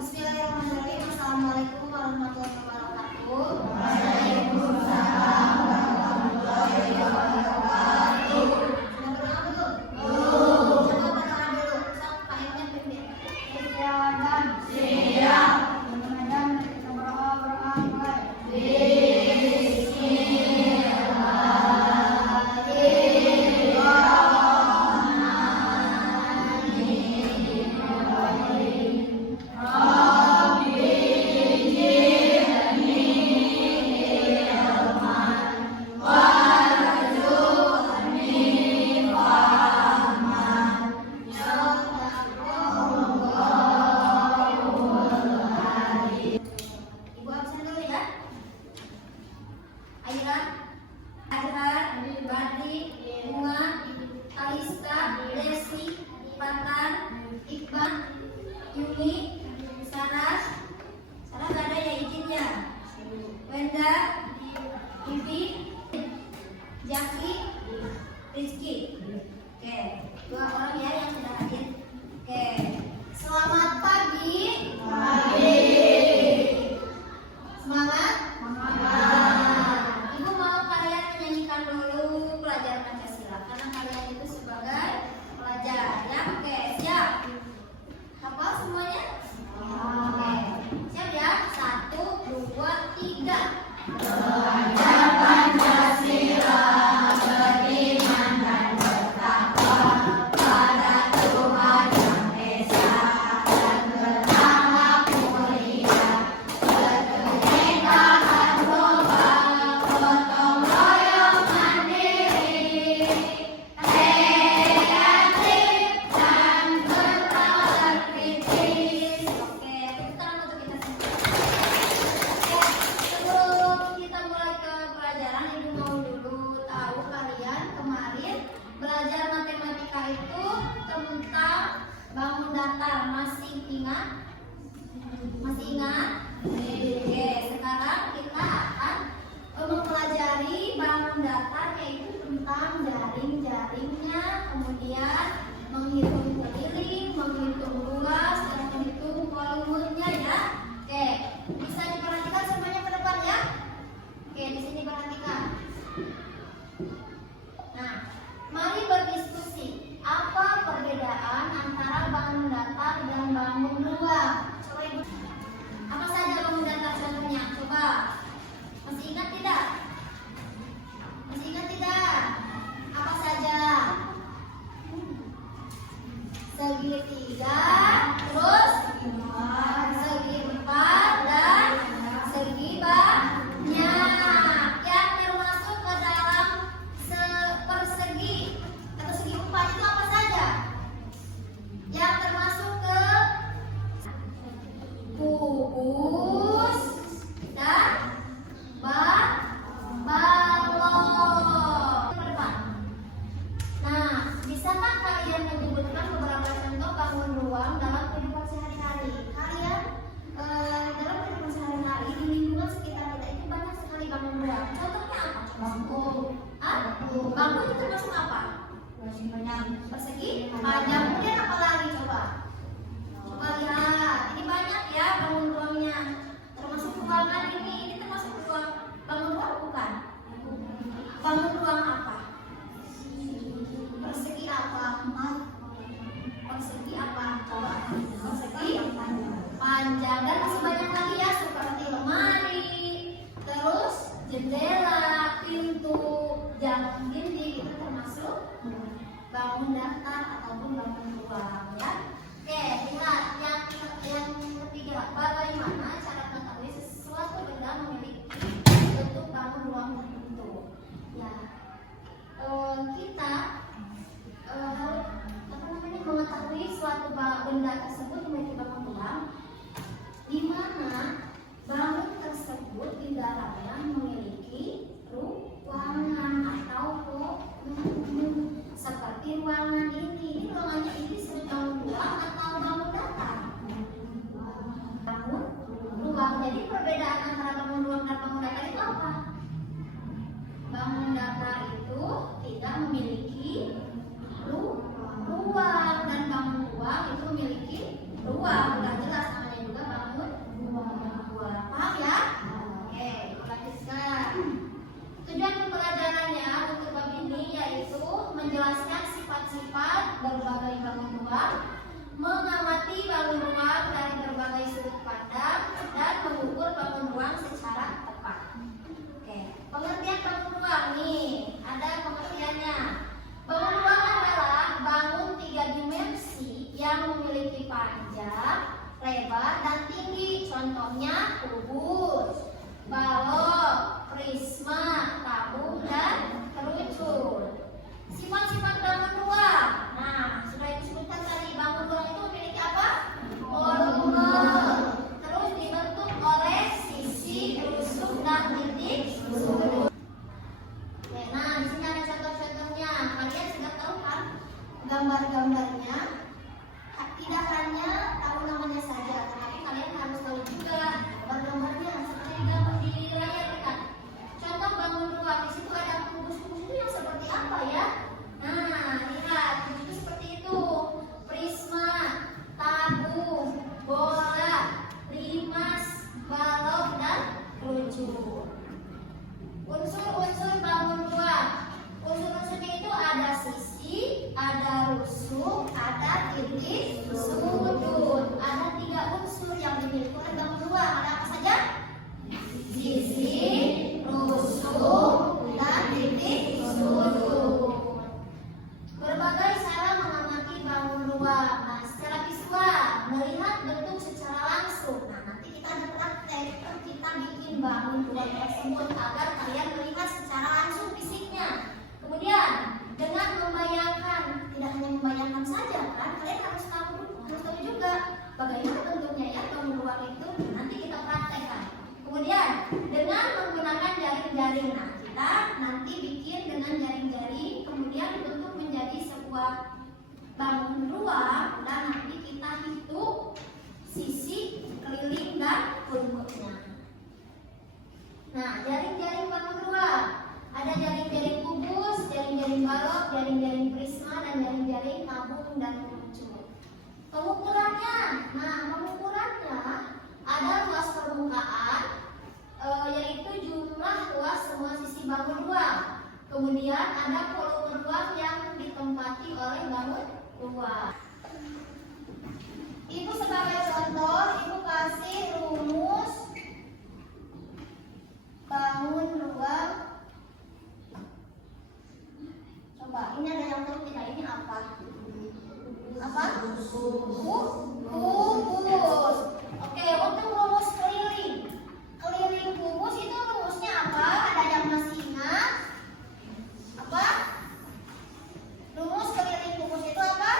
Bismillahirrahmanirrahim. Assalamualaikum warahmatullahi wabarakatuh. Waalaikumsalam warahmatullahi wabarakatuh. Sudah berdoa belum? Belum. Coba berdoa dulu. Sok, Pak Irwan pimpin. Siap. Siap. Mudah-mudahan kita berdoa mulai. Ibu absen dulu ya. Airan, Azhar, Badri, Bunga, Kalista, Desi, Patan, Iqbal, Yuni, Sarah nggak ada ya izinnya. Wenda, Bibi, Jaki, Rizky. Oke, dua orang ya yang sudah hadir. Oke, selamat pagi. Semangat. Ibu mau kalian menyanyikan dulu pelajaran Pancasila karena kalian itu sebagai pelajar ya. Oke, siap. Hafal semuanya? Oke. Siap ya? 1, 2, 3. Belajar Pancasila beriman dan bertakwa pada Tuhan Yang Esa dan berakhlak mulia, berkecintaan global, gotong royong mandiri, kreatif dan berpikir kritis. Oke, tepuk tangan untuk kita semua. Sebelum kita mulai ke pelajaran, Ibu mau dulu tahu kalian kemarin belajar matematika itu tentang bangun datar. Masih ingat? Masih ingat? Oke, sekarang kita akan mempelajari bangun datar, yaitu tentang jaring-jaringnya, kemudian menghitung keliling, menghitung luas, dan menghitung volumenya ya. Oke, bisa diperhatikan semuanya ke depan ya. Oke, di sini perhatikan. Nah, mari berdiskusi. Apa perbedaan antara bangun datar dan bangun ruang? Coba Ibu. Apa saja bangun datar contohnya? Coba. Masih ingat tidak? Masih ingat tidak? Apa saja? Segitiga, terus segi empat dan segi banyak. Yang termasuk ke dalam persegi atau segi empat itu apa saja? Yang termasuk ke kubus dan balon. Ke depan. Nah, bisakah kalian menyebutkan beberapa contoh bangun ruang dalam kehidupan sehari-hari? Kalian dalam kehidupan sehari-hari di lingkungan sekitar kita itu banyak sekali bangun ruang. Contohnya apa? Bangku. Bangku itu termasuk apa? Persegi. Panjang. Kemudian apa lagi coba? Coba lihat. Ini banyak ya bangun ruangnya. Termasuk ruangan ini termasuk ruang bangun ruang bukan? Bangun ruang apa? Persegi apa? Persegi apa? Coba. Persegi panjang dan masih banyak lagi ya seperti lemari, terus jendela, pintu, jam dinding itu termasuk bangun datar ataupun bangun ruang ya. Oke, lihat yang ketiga, bagaimana cara mengetahui sesuatu benda memiliki bentuk bangun ruang tertentu? Ya, kita harus mengetahui suatu benda tersebut memiliki bangun ruang, di mana bangun tersebut di dalamnya memiliki ruangan atau seperti ruangan ini. Ruangannya ini disebut bangun ruang atau bangun datar? Bangun ruang. Jadi perbedaan antara bangun ruang dan bangun datar itu apa? Bangun datar itu tidak memiliki ruang dan bangun ruang itu memiliki ruang. Udah jelas namanya juga bangun menjelaskan sifat-sifat berbagai bangun ruang, mengamati bangun ruang dari berbagai sudut pandang, dan mengukur bangun ruang secara tepat. Oke, pengertian bangun ruang nih, ada pengertiannya. Bangun ruang adalah bangun 3 dimensi yang memiliki panjang, lebar, dan tinggi. Contohnya kubus, balok, prisma, tabung, dan kerucut. Sifat-sifat bangun ruang. Nah, sudah disebutkan tadi, bangun ruang itu memiliki apa? Volume. Terus dibentuk oleh sisi, rusuk, dan titik sudut. Oke, nah di sini ada contoh-contohnya. Kalian sudah tahu kan gambar-gambarnya? Tidak hanya tahu namanya saja, tetapi kalian harus tahu juga gambar-gambarnya seperti di layar kan. Contoh bangun ruang, di situ ada kubus-kubus itu yang seperti apa ya? Nah, lihat, itu seperti itu. Prisma, tabung, bola, limas, balok, dan kerucut. Unsur-unsur bangun ruang. Unsur-unsurnya itu ada sisi, ada rusuk, ada titik sudut. Ada 3 unsur yang dimiliki oleh bangun ruang. Ada apa saja? Sisi, rusuk, dan titik sudut. Berbagai cara mengamati bangun ruang. Nah, secara visual, melihat bentuk secara langsung. Nah, nanti kita ada praktek, kita bikin bangun ruang tersebut agar kalian melihat secara langsung fisiknya. Kemudian, dengan membayangkan, tidak hanya membayangkan saja kan, kalian harus tahu juga bagaimana bentuknya ya bangun ruang itu. Nanti kita praktekkan. Kemudian, dengan menggunakan jaring-jaring. Nah, kita nanti bikin dengan jaring-jaring, kemudian dibentuk menjadi sebuah bangun ruang, dan nanti kita hitung sisi, keliling, dan bentuknya. Nah, jaring-jaring bangun ruang. Ada jaring-jaring kubus, jaring-jaring balok, jaring-jaring prisma, dan jaring-jaring tabung dan kerucut. Pengukurannya, nah pengukurannya ada luas permukaan, yaitu jumlah luas semua sisi bangun ruang. Kemudian ada volume ruang yang ditempati oleh bangun ruang. Ibu sebagai contoh, ibu kasih rumus bangun ruang. Coba, ini ada yang tahu tidak ini apa? Apa? Kubus. Oke, untuk rumus keliling. Keliling kubus itu rumusnya apa? Ada yang masih ingat? Apa? Rumus keliling kubus itu apa?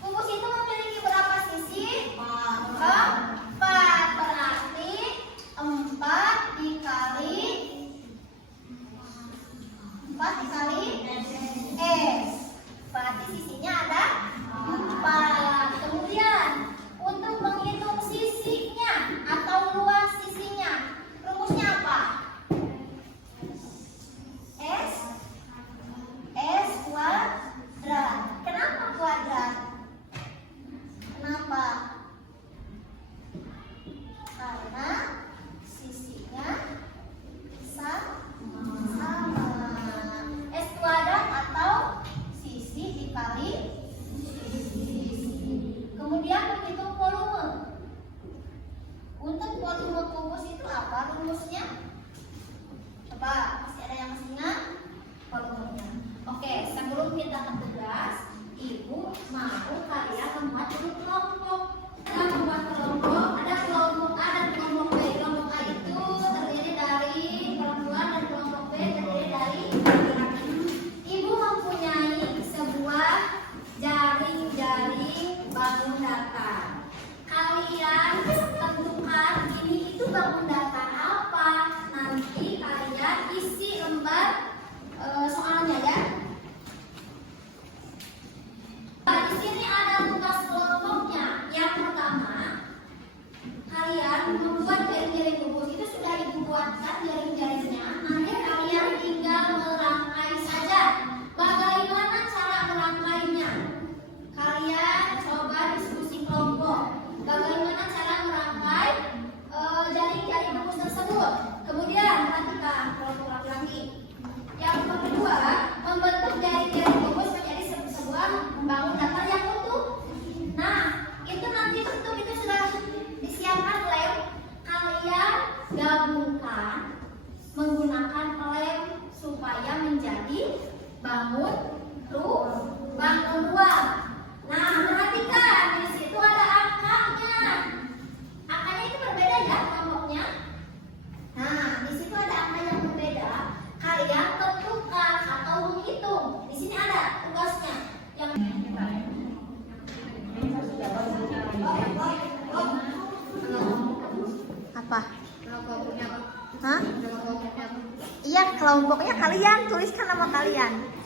Kubus itu memiliki berapa sisi? 4. Berarti 4 dikali S. Berarti sisinya ada 4. Kemudian untuk menghitung sisinya atau luas sisinya, rumusnya apa? S kuadrat. Kenapa kuadrat? Kenapa? Karena sisinya sama. S kuadrat atau sisi dikali sisi. Kemudian menghitung volume. Untuk volume kubus itu apa rumusnya? Coba, masih ada yang masih ingat? Volumenya. Oke, sebelum kita ke tugas, ibu mau kalian membuat kelompok. Kita membuat kelompok, ada kelompok A dan kelompok B. Kelompok A itu terdiri dari perempuan dan kelompok B terdiri dari laki-laki. Ibu mempunyai sebuah jaring-jaring bangun datar. Kalian tentukan ini itu bangun datar apa. Nanti kalian isi lembar soalnya ya. Nah, di sini ada tugas kelompok bangun, bangun ruang. Nah, perhatikan di situ ada angkanya. Angkanya itu berbeda ya kelompoknya. Nah, di situ ada angka yang berbeda. Kalian tentukan atau menghitung. Di sini ada tugasnya. Yang apa? Hah? Iya, kelompoknya kalian tuliskan nama kalian.